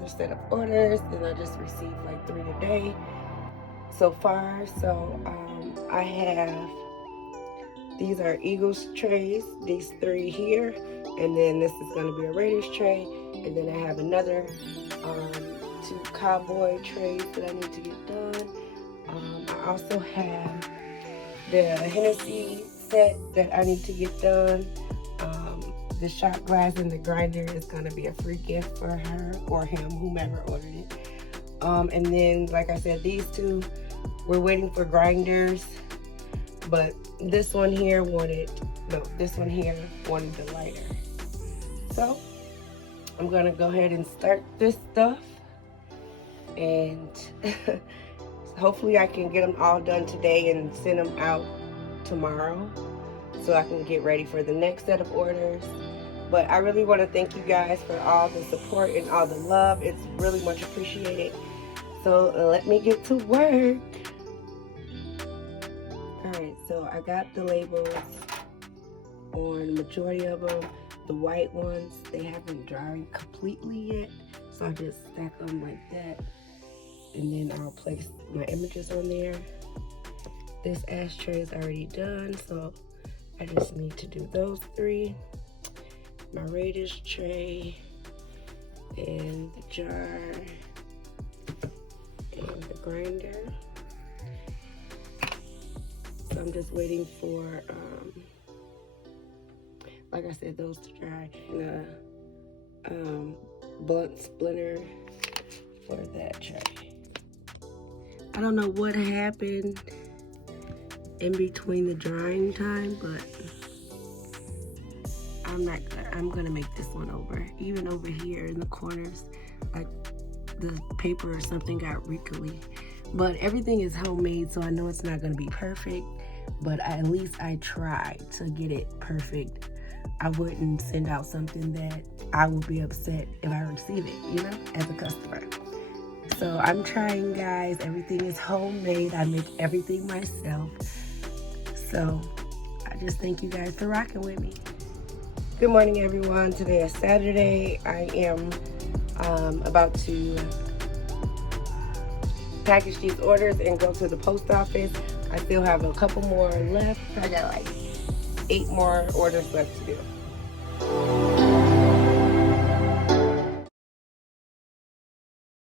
another set of orders, and I just received like 3 today so far. So I have, these are Eagles trays, these 3 here, and then this is going to be a Raiders tray, and then I have another 2 Cowboy trays that I need to get done. I also have the Hennessy set that I need to get done. The shot glass and the grinder is going to be a free gift for her or him, whomever ordered it. And then, like I said, these 2, we're waiting for grinders, but this one here wanted the lighter. So I'm going to go ahead and start this stuff, and hopefully I can get them all done today and send them out tomorrow so I can get ready for the next set of orders. But I really want to thank you guys for all the support and all the love. It's really much appreciated. So let me get to work. Alright, so I got the labels on the majority of them. The white ones, they haven't dried completely yet, so I'll just stack them like that, and then I'll place my images on there. This ashtray is already done, so I just need to do those 3. My Raiders tray, and the jar, and the grinder. So I'm just waiting for, like I said, those to dry. And a blunt splinter for that tray. I don't know what happened in between the drying time, but I'm gonna make this one over. Even over here in the corners, like the paper or something got wrinkly. But everything is homemade, so I know it's not gonna be perfect, but at least I tried to get it perfect. I wouldn't send out something that I would be upset if I receive it, you know, as a customer. So I'm trying, guys. Everything is homemade. I make everything myself. So I just thank you guys for rocking with me. Good morning, everyone. Today is Saturday. I am about to package these orders and go to the post office. I still have a couple more left. I got like 8 more orders left to do.